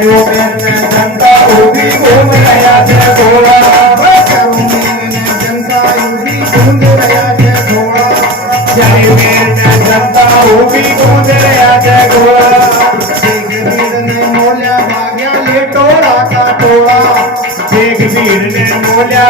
जनता उभी घूम रहा है घोड़ा जनता उभी घूम रहा है घोड़ा जनता उभी घूम रहा है घोड़ा वीर ने मोल्या भाग्या ले टोला का टोला वीर ने मोल्या